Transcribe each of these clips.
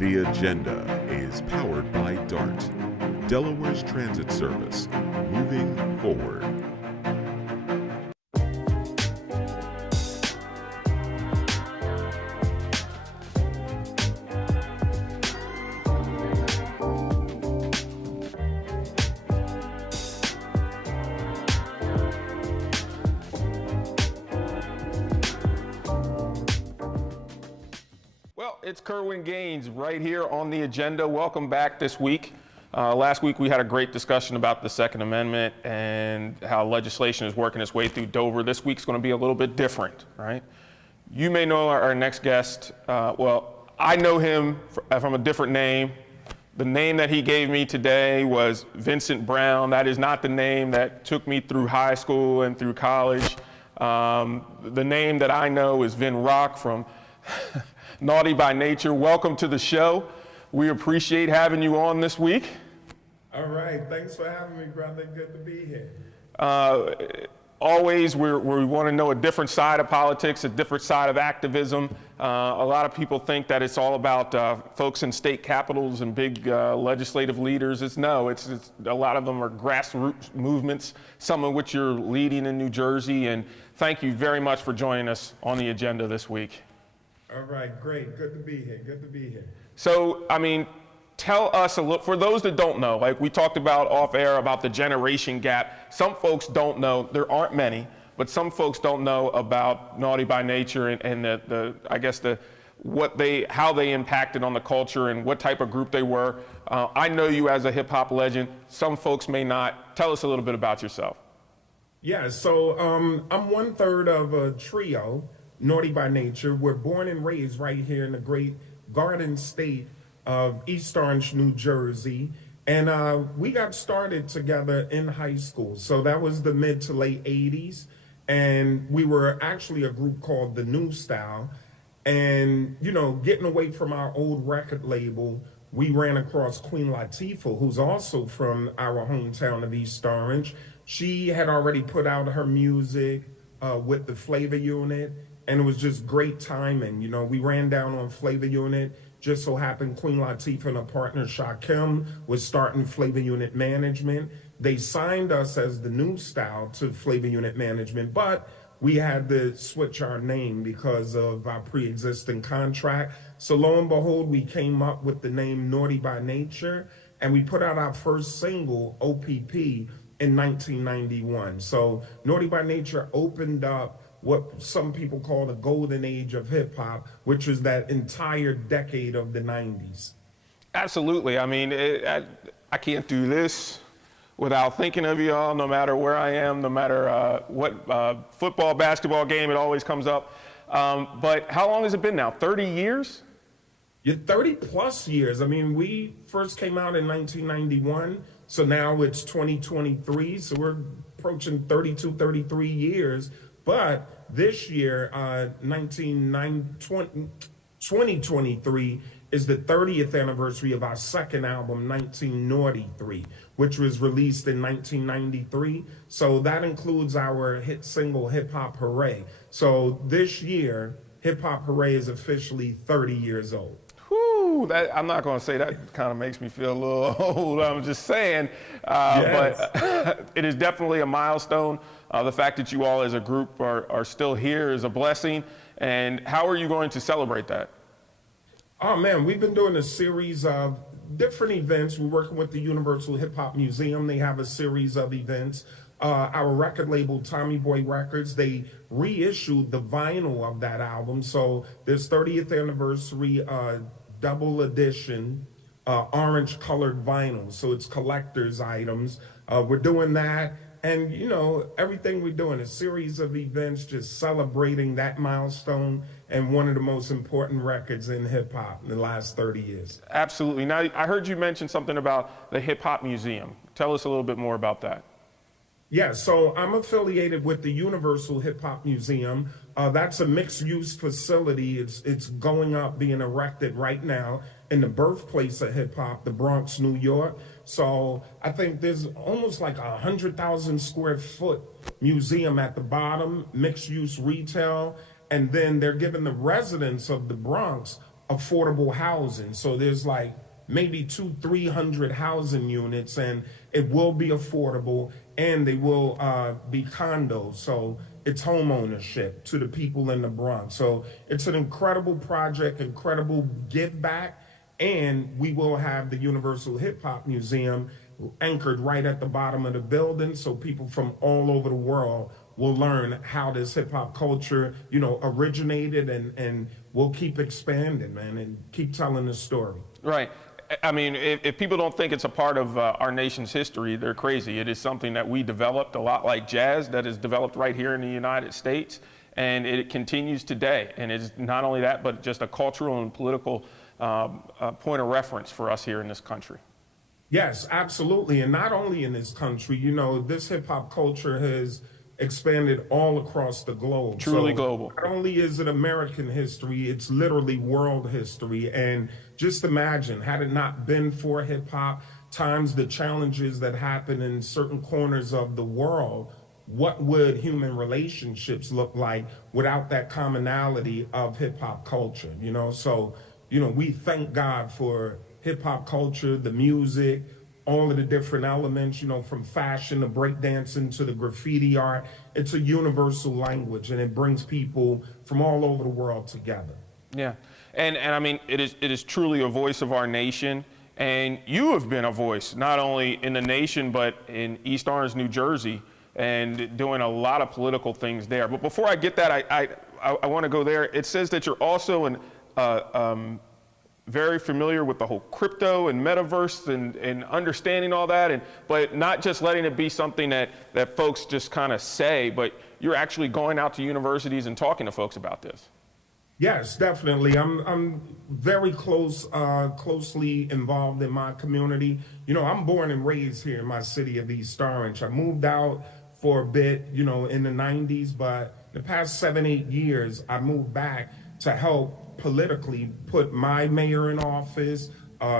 The Agenda is powered by DART, Delaware's transit service, moving forward. It's Kerwin Gaines right here on The Agenda. Welcome back this week. Last week we had a great discussion about the Second Amendment and how legislation is working its way through Dover. This week's going to be a little bit different, right? You may know our next guest. Well, I know him from a different name. The name that he gave me today was Vincent Brown. That is not the name that took me through high school and through college. The name that I know is Vin Rock from Naughty by Nature. Welcome to the show. We appreciate having you on this week. All right, thanks for having me, brother. Good to be here. Always, we want to know a different side of politics, a different side of activism. A lot of people think that it's all about folks in state capitals and big legislative leaders. It's a lot of them are grassroots movements, some of which you're leading in New Jersey. And thank you very much for joining us on The Agenda this week. All right, great. Good to be here. Good to be here. So, I mean, tell us a little, for those that don't know, like we talked about off air about the generation gap. Some folks don't know, there aren't many, but some folks don't know about Naughty by Nature and how they impacted on the culture and what type of group they were. I know you as a hip hop legend. Some folks may not. Tell us a little bit about yourself. Yeah, so I'm 1/3 of a trio, Naughty by Nature. We're born and raised right here in the great Garden State of East Orange, New Jersey. And we got started together in high school. So that was the mid to late 80s. And we were actually a group called The New Style. And, you know, getting away from our old record label, we ran across Queen Latifah, who's also from our hometown of East Orange. She had already put out her music with the Flavor Unit. And it was just great timing. You know, we ran down on Flavor Unit. Just so happened Queen Latifah and her partner Shakim was starting Flavor Unit Management. They signed us as the New Style to Flavor Unit Management, but we had to switch our name because of our pre-existing contract. So lo and behold, we came up with the name Naughty by Nature, and we put out our first single, OPP, in 1991. So Naughty by Nature opened up what some people call the golden age of hip hop, which was that entire decade of the 90s. Absolutely. I mean, I can't do this without thinking of y'all, no matter where I am, no matter what football, basketball game, it always comes up. But how long has it been now? 30 years? Yeah, 30 plus years. I mean, we first came out in 1991, so now it's 2023, so we're approaching 32, 33 years. But this year, 2023 is the 30th anniversary of our second album, 1993, which was released in 1993. So that includes our hit single, Hip Hop Hooray. So this year, Hip Hop Hooray is officially 30 years old. Whew, I'm not going to say that kind of makes me feel a little old. I'm just saying, Yes. But it is definitely a milestone. The fact that you all as a group are still here is a blessing. And how are you going to celebrate that? Oh man, we've been doing a series of different events. We're working with the Universal Hip Hop Museum. They have a series of events. Our record label, Tommy Boy Records, they reissued the vinyl of that album. So this 30th anniversary double edition orange colored vinyl. So it's collector's items. We're doing that. And, you know, everything we're doing, a series of events just celebrating that milestone and one of the most important records in hip hop in the last 30 years. Absolutely. Now, I heard you mention something about the Hip Hop Museum. Tell us a little bit more about that. Yeah, so I'm affiliated with the Universal Hip Hop Museum. That's a mixed-use facility. It's going up, being erected right now in the birthplace of hip hop, the Bronx, New York. So I think there's almost like 100,000 square foot museum at the bottom, mixed-use retail, and then they're giving the residents of the Bronx affordable housing. So there's like maybe 300 housing units, and it will be affordable, and they will be condos. So it's home ownership to the people in the Bronx. So it's an incredible project, incredible give back, and we will have the Universal Hip Hop Museum anchored right at the bottom of the building, so people from all over the world will learn how this hip hop culture, originated, and we'll keep expanding, man, and keep telling the story. Right. I mean, if people don't think it's a part of our nation's history, they're crazy. It is something that we developed, a lot like jazz, that is developed right here in the United States, and it continues today. And it's not only that, but just a cultural and political point of reference for us here in this country. Yes, absolutely. And not only in this country, this hip hop culture has expanded all across the globe. Truly so global. Not only is it American history, it's literally world history. And just imagine, had it not been for hip hop, times the challenges that happen in certain corners of the world, what would human relationships look like without that commonality of hip hop culture? So, we thank God for hip hop culture, the music, all of the different elements, from fashion to breakdancing to the graffiti art. It's a universal language, and it brings people from all over the world together. Yeah, and I mean, it is truly a voice of our nation, and you have been a voice not only in the nation but in East Orange, New Jersey, and doing a lot of political things there. But before I get that, I want to go there. It says that you're also very familiar with the whole crypto and metaverse and understanding all that, but not just letting it be something that folks just kind of say, but you're actually going out to universities and talking to folks about this. Yes, definitely. I'm very closely involved in my community. I'm born and raised here in my city of East Orange. I moved out for a bit, in the 90s, but the past 7-8 years, I moved back to help politically put my mayor in office,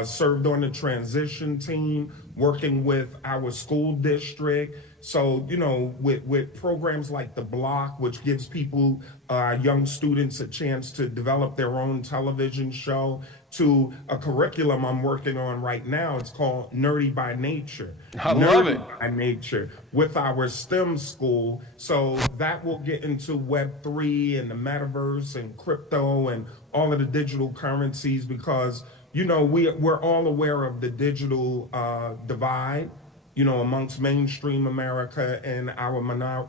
served on the transition team, working with our school district. So, with programs like The Block, which gives people, young students, a chance to develop their own television show, to a curriculum I'm working on right now. It's called Nerdy by Nature. I love it. Nerdy by Nature, with our STEM school. So that will get into Web3 and the metaverse and crypto and all of the digital currencies, because, we're all aware of the digital divide, amongst mainstream America and our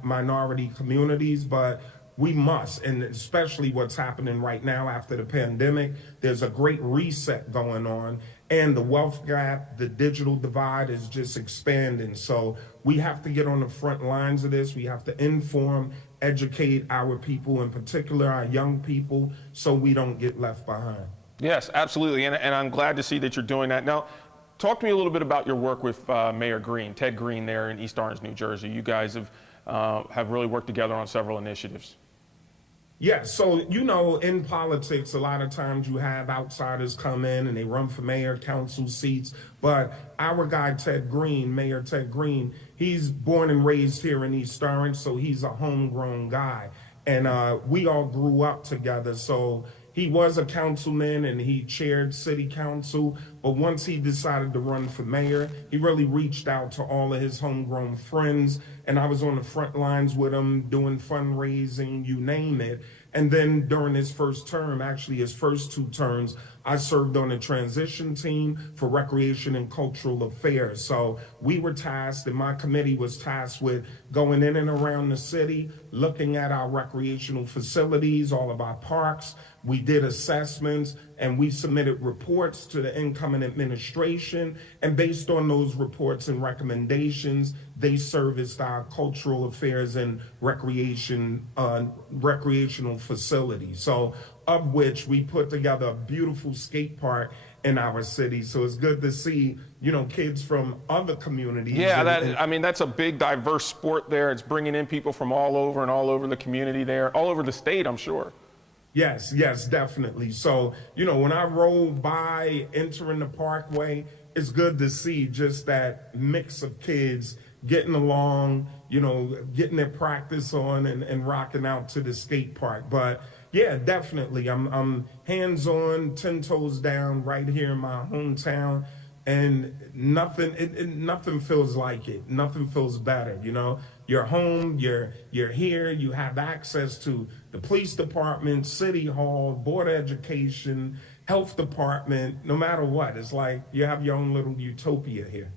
minority communities, but we must, and especially what's happening right now after the pandemic, there's a great reset going on, and the wealth gap, the digital divide is just expanding. So we have to get on the front lines of this. We have to inform, educate our people, in particular our young people, so we don't get left behind. Yes, absolutely, and I'm glad to see that you're doing that. Now, talk to me a little bit about your work with Mayor Green, Ted Green there in East Orange, New Jersey. You guys have really worked together on several initiatives. Yeah, so, in politics, a lot of times you have outsiders come in and they run for mayor, council seats. But our guy, Mayor Ted Green, he's born and raised here in East Orange, so he's a homegrown guy. And we all grew up together. So he was a councilman and he chaired city council. But once he decided to run for mayor, he really reached out to all of his homegrown friends. And I was on the front lines with him doing fundraising, you name it. And then during his first term, actually his first 2 terms, I served on the transition team for recreation and cultural affairs. So we were tasked, and my committee was tasked with going in and around the city, looking at our recreational facilities, all of our parks. We did assessments, and we submitted reports to the incoming administration. And based on those reports and recommendations, they serviced our cultural affairs and recreational facilities. So of which we put together a beautiful skate park in our city. So it's good to see, kids from other communities. Yeah, that's a big, diverse sport there. It's bringing in people from all over the community there, all over the state, I'm sure. Yes, definitely. So, when I roll by entering the parkway, it's good to see just that mix of kids getting along, getting their practice on and rocking out to the skate park. But Yeah, definitely. I'm hands-on, 10 toes down, right here in my hometown, and nothing feels like it. Nothing feels better. You know, you're home, you're here, you have access to the police department, city hall, board of education, health department. No matter what, it's like you have your own little utopia here.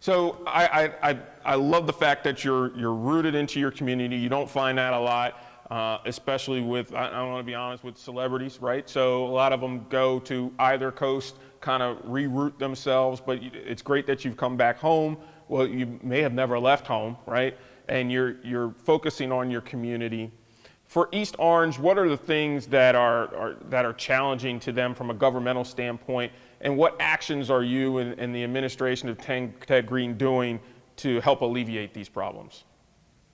So I love the fact that you're rooted into your community. You don't find that a lot, especially with, I want to be honest, with celebrities, right? So a lot of them go to either coast, kind of reroute themselves, but it's great that you've come back home. Well, you may have never left home, right? And you're focusing on your community. For East Orange, what are the things that are challenging to them from a governmental standpoint, and what actions are you and the administration of Ted Green doing to help alleviate these problems?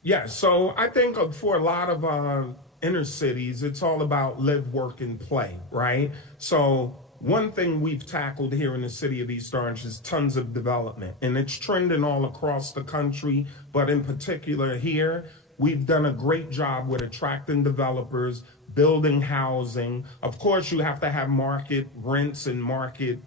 Yeah, so I think for a lot of inner cities, it's all about live, work, and play, right? So one thing we've tackled here in the city of East Orange is tons of development, and it's trending all across the country, but in particular here, we've done a great job with attracting developers, building housing. Of course, you have to have market rents and market,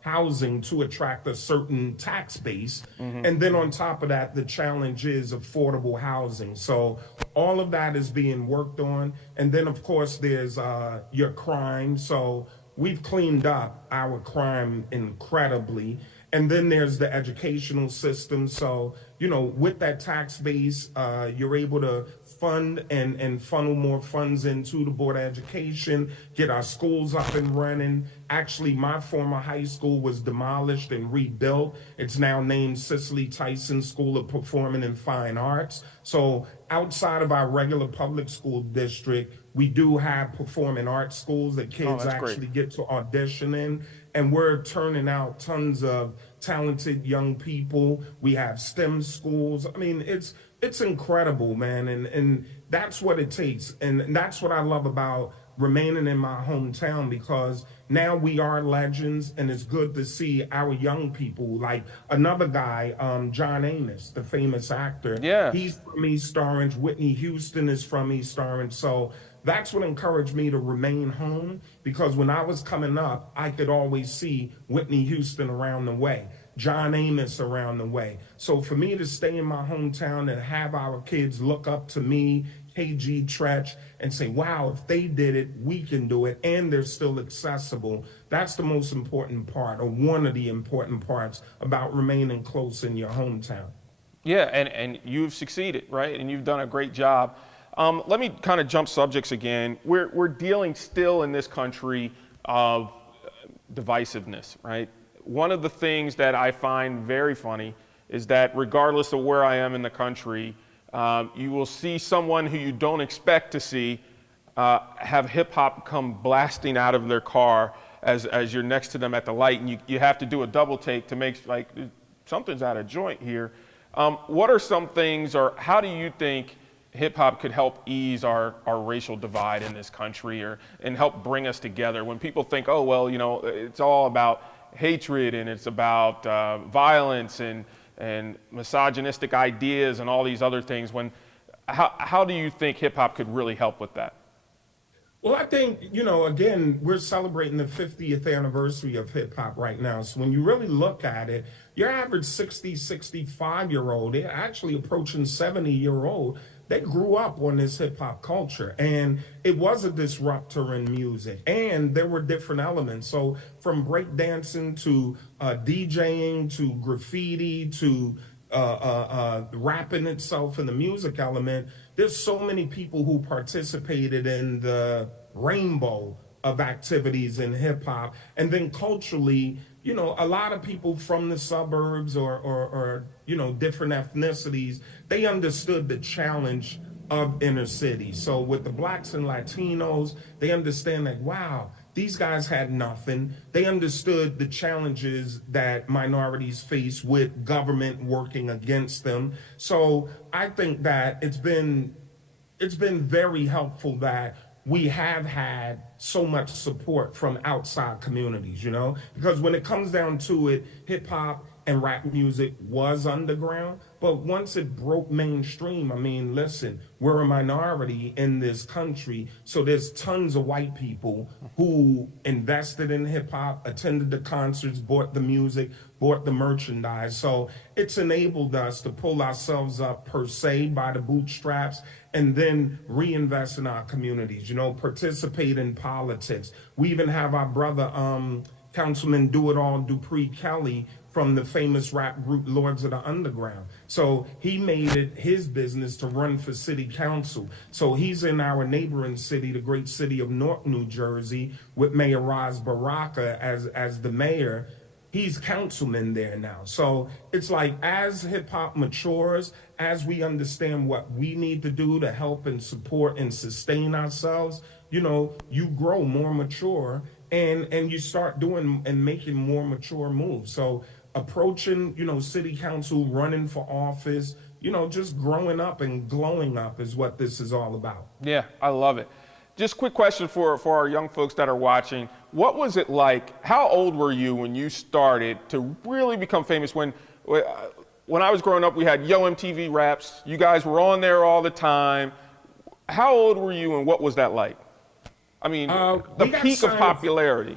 housing to attract a certain tax base. And then on top of that, the challenge is affordable housing. So all of that is being worked on. And then, of course, there's your crime. So we've cleaned up our crime incredibly. And then there's the educational system. So, with that tax base, you're able to fund and funnel more funds into the Board of Education, get our schools up and running. Actually, my former high school was demolished and rebuilt. It's now named Cicely Tyson School of Performing and Fine Arts. So outside of our regular public school district, we do have performing arts schools that kids actually get to audition in. And we're turning out tons of talented young people. We have STEM schools. I mean, it's incredible, man. And that's what it takes. And that's what I love about remaining in my hometown, because now we are legends, and it's good to see our young people, like another guy, John Amos, the famous actor. Yeah. He's from East Orange. Whitney Houston is from East Orange. So that's what encouraged me to remain home, because when I was coming up, I could always see Whitney Houston around the way, John Amos around the way. So for me to stay in my hometown and have our kids look up to me, KG Tretch, and say, wow, if they did it, we can do it, and they're still accessible. That's the most important part, or one of the important parts about remaining close in your hometown. Yeah, and you've succeeded, right? And you've done a great job. Let me kind of jump subjects again. We're dealing still in this country of divisiveness, right? One of the things that I find very funny is that regardless of where I am in the country, you will see someone who you don't expect to see have hip hop come blasting out of their car as you're next to them at the light, and you have to do a double take to make like something's out of joint here. What are some things, or how do you think hip-hop could help ease our racial divide in this country, and help bring us together? When people think, oh, well, it's all about hatred, and it's about violence and misogynistic ideas and all these other things, how do you think hip-hop could really help with that? Well, I think, again, we're celebrating the 50th anniversary of hip-hop right now. So when you really look at it, your average 60, 65-year-old, they're actually approaching 70-year-old, they grew up on this hip-hop culture, and it was a disruptor in music, and there were different elements. So from breakdancing to DJing to graffiti to rapping itself and the music element, there's so many people who participated in the rainbow of activities in hip-hop. And then culturally, a lot of people from the suburbs or different ethnicities, they understood the challenge of inner city. So with the Blacks and Latinos, they understand that, wow, these guys had nothing. They understood the challenges that minorities face with government working against them. So I think that it's been very helpful that we have had so much support from outside communities, because when it comes down to it, hip hop and rap music was underground. But once it broke mainstream, I mean, listen, we're a minority in this country. So there's tons of white people who invested in hip hop, attended the concerts, bought the music, bought the merchandise. So it's enabled us to pull ourselves up per se by the bootstraps and then reinvest in our communities, participate in politics. We even have our brother, Councilman Do It All Dupree Kelly from the famous rap group Lords of the Underground. So he made it his business to run for city council. So he's in our neighboring city, the great city of Newark, New Jersey, with Mayor Raz Baraka as the mayor. He's councilman there now. So it's like as hip hop matures, as we understand what we need to do to help and support and sustain ourselves, you grow more mature and you start doing and making more mature moves. So approaching, city council, running for office, just growing up and glowing up is what this is all about. Yeah, I love it. Just quick question for our young folks that are watching. What was it like? How old were you when you started to really become famous? When I was growing up, we had Yo MTV Raps. You guys were on there all the time. How old were you and what was that like? I mean, the peak of popularity.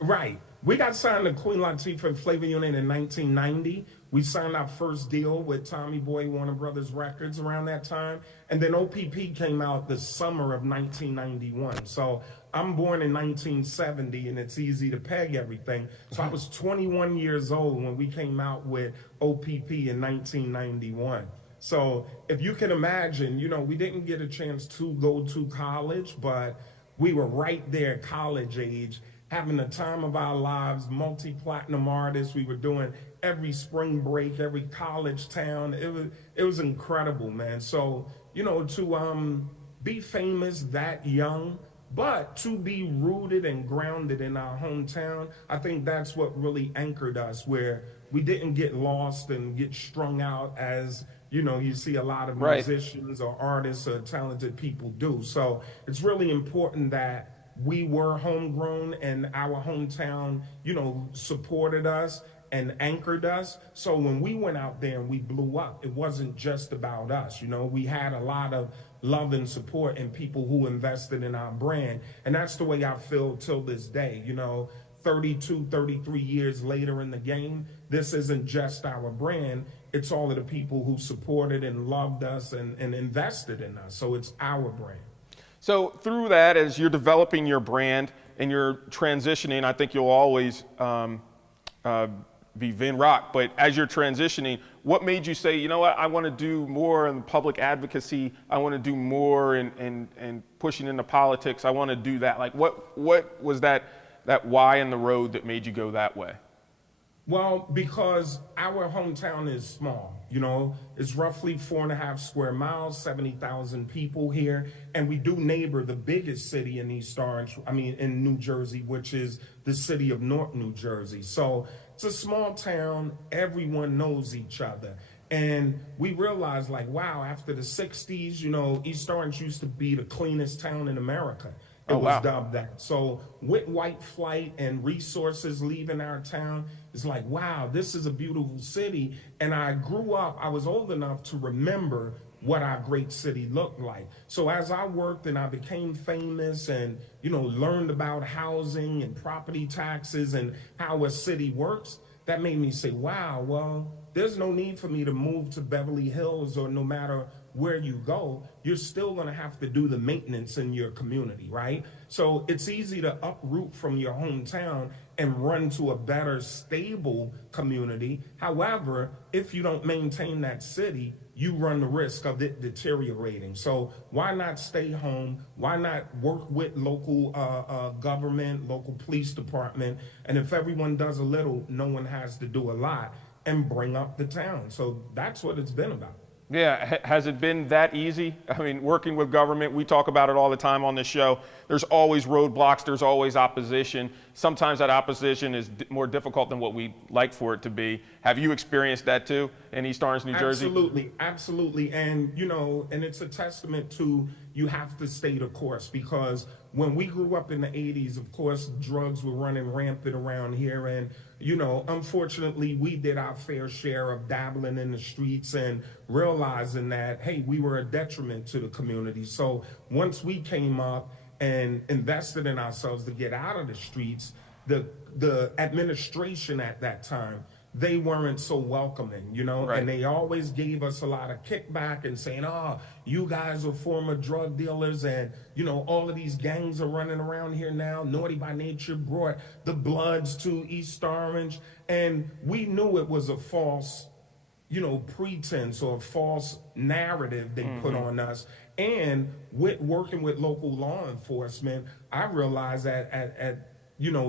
Right. We got signed to Queen Latifah Flavor Unit in 1990. We signed our first deal with Tommy Boy Warner Brothers Records around that time. And then OPP came out the summer of 1991. So I'm born in 1970 and it's easy to peg everything. So I was 21 years old when we came out with OPP in 1991. So if you can imagine, we didn't get a chance to go to college, but we were right there, college age, having the time of our lives, multi-platinum artists. We were doing every spring break, every college town. It was incredible, man. So, to be famous that young, but to be rooted and grounded in our hometown, I think that's what really anchored us, where we didn't get lost and get strung out as, you see a lot of musicians or artists or talented people do. So it's really important that we were homegrown and our hometown, supported us and anchored us. So when we went out there and we blew up, it wasn't just about us. We had a lot of love and support and people who invested in our brand. And that's the way I feel till this day. 32, 33 years later in the game, this isn't just our brand. It's all of the people who supported and loved us and invested in us. So it's our brand. So through that, as you're developing your brand and you're transitioning, I think you'll always be Vin Rock, but as you're transitioning, what made you say, what, I want to do more in public advocacy, I want to do more in pushing into politics, I want to do that? Like what was that why in the road that made you go that way? Well, because our hometown is small, it's roughly 4.5 square miles, 70,000 people here. And we do neighbor the biggest city in in New Jersey, which is the city of Newark, New Jersey. So it's a small town, everyone knows each other. And we realized wow, after the 60s, East Orange used to be the cleanest town in America. It was dubbed that. So with white flight and resources leaving our town, it's wow, this is a beautiful city. And I grew up, I was old enough to remember what our great city looked like. So as I worked and I became famous and, learned about housing and property taxes and how a city works, that made me say, wow, well, there's no need for me to move to Beverly Hills, or no matter where you go, you're still gonna have to do the maintenance in your community, right? So it's easy to uproot from your hometown and run to a better, stable community. However, if you don't maintain that city, you run the risk of it deteriorating. So why not stay home? Why not work with local government, local police department? And if everyone does a little, no one has to do a lot, and bring up the town. So that's what it's been about. Yeah, has it been that easy? I mean, working with government, we talk about it all the time on this show. There's always roadblocks, there's always opposition. Sometimes that opposition is more difficult than what we like for it to be. Have you experienced that too in East Orange, New Jersey? Absolutely. And, and it's a testament to you have to stay the course, because when we grew up in the 80s, of course, drugs were running rampant around here. And, unfortunately, we did our fair share of dabbling in the streets and realizing that, hey, we were a detriment to the community. So once we came up and invested in ourselves to get out of the streets, the administration at that time, they weren't so welcoming, Right. and they always gave us a lot of kickback and saying, oh, you guys are former drug dealers and, all of these gangs are running around here now. Naughty by Nature brought the Bloods to East Orange. And we knew it was a false, pretense or false narrative they put on us. And with working with local law enforcement, I realized that at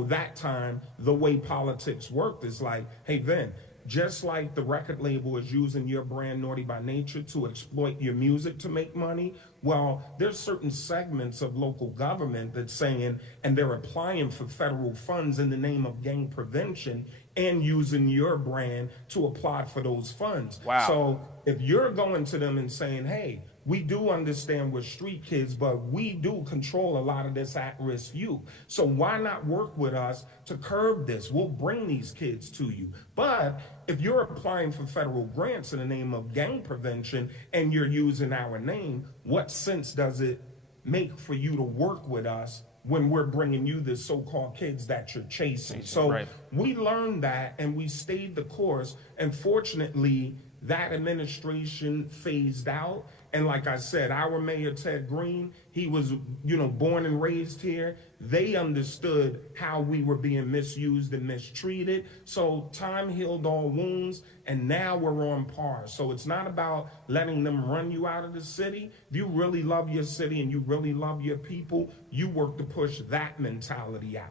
that time, the way politics worked is like, hey, Vin, just like the record label is using your brand Naughty by Nature to exploit your music to make money, well, there's certain segments of local government that's saying, and they're applying for federal funds in the name of gang prevention and using your brand to apply for those funds. Wow. So if you're going to them and saying, hey, we do understand we're street kids, but we do control a lot of this at-risk youth. So why not work with us to curb this? We'll bring these kids to you. But if you're applying for federal grants in the name of gang prevention and you're using our name, what sense does it make for you to work with us when we're bringing you the so-called kids that you're chasing? So right. We learned that and we stayed the course. And fortunately, that administration phased out. And like I said, our mayor, Ted Green, he was, born and raised here. They understood how we were being misused and mistreated. So time healed all wounds, and now we're on par. So it's not about letting them run you out of the city. If you really love your city and you really love your people, you work to push that mentality out.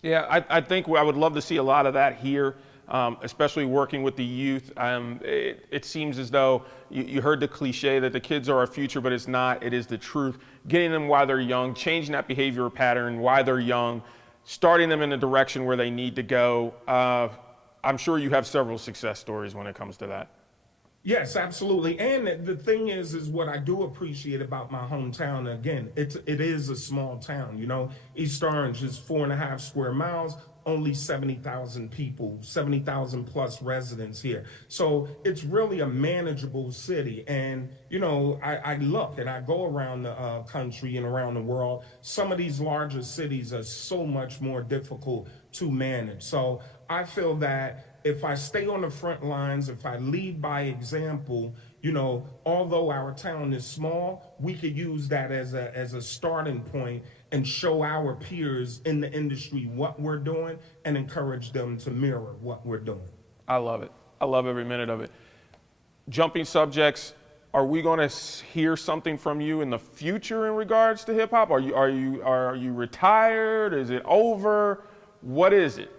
Yeah, I think I would love to see a lot of that here. Especially working with the youth. It seems as though you heard the cliche that the kids are our future, but it's not. It is the truth. Getting them while they're young, changing that behavior pattern while they're young, starting them in the direction where they need to go. I'm sure you have several success stories when it comes to that. Yes, absolutely. And the thing is what I do appreciate about my hometown, again, it is a small town, East Orange is 4.5 square miles. Only 70,000 people, 70,000 plus residents here. So it's really a manageable city. And, I look and I go around the country and around the world. Some of these larger cities are so much more difficult to manage. So I feel that if I stay on the front lines, if I lead by example, although our town is small, we could use that as a starting point and show our peers in the industry what we're doing and encourage them to mirror what we're doing. I love it. I love every minute of it. Jumping subjects, are we going to hear something from you in the future in regards to hip hop? Are you retired? Is it over? What is it?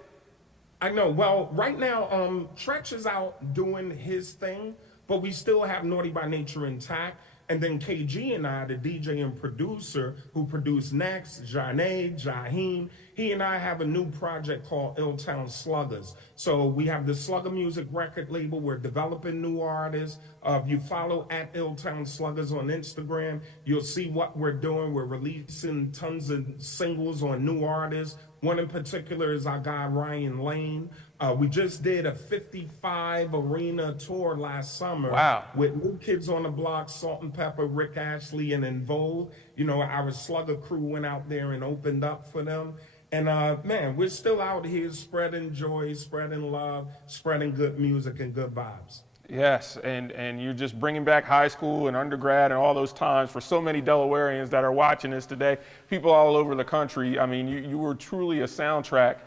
I know. Well, right now, Tretch is out doing his thing, but we still have Naughty by Nature intact. And then KG and I, the DJ and producer who produced Next, Janae, Jaheem, he and I have a new project called Illtown Sluggers. So we have the Slugger Music record label. We're developing new artists. If you follow at Illtown Sluggers on Instagram, you'll see what we're doing. We're releasing tons of singles on new artists. One in particular is our guy, Ryan Lane. We just did a 55 arena tour last summer. Wow. With New Kids on the Block, Salt and Pepper, Rick Ashley, and Involve. Our Slugger crew went out there and opened up for them. And man, we're still out here spreading joy, spreading love, spreading good music and good vibes. Yes, and you're just bringing back high school and undergrad and all those times for so many Delawareans that are watching this today, people all over the country. I mean, you were truly a soundtrack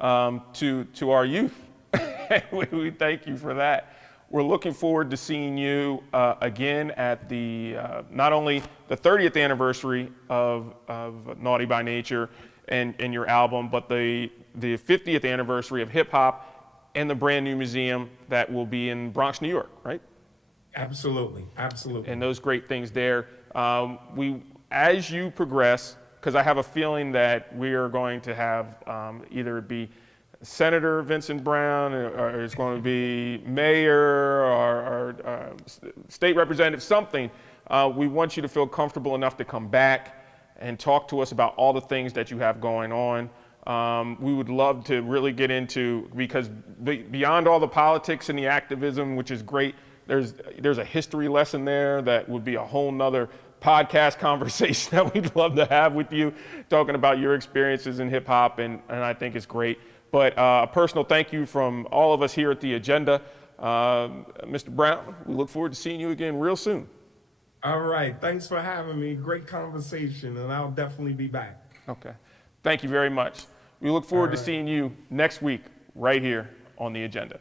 to our youth. We thank you for that. We're looking forward to seeing you again at the not only the 30th anniversary of Naughty by Nature and your album, but the 50th anniversary of hip hop and the brand new museum that will be in Bronx, New York, right? Absolutely, absolutely. And those great things there. As you progress, because I have a feeling that we are going to have either it be Senator Vincent Brown, or it's going to be mayor or state representative, something. We want you to feel comfortable enough to come back and talk to us about all the things that you have going on. We would love to really get into, because beyond all the politics and the activism, which is great, there's a history lesson there that would be a whole nother podcast conversation that we'd love to have with you, talking about your experiences in hip hop, and I think it's great. But a personal thank you from all of us here at The Agenda. Mr. Brown, we look forward to seeing you again real soon. All right. Thanks for having me. Great conversation, and I'll definitely be back. Okay. Thank you very much. We look forward to seeing you next week right here on The Agenda.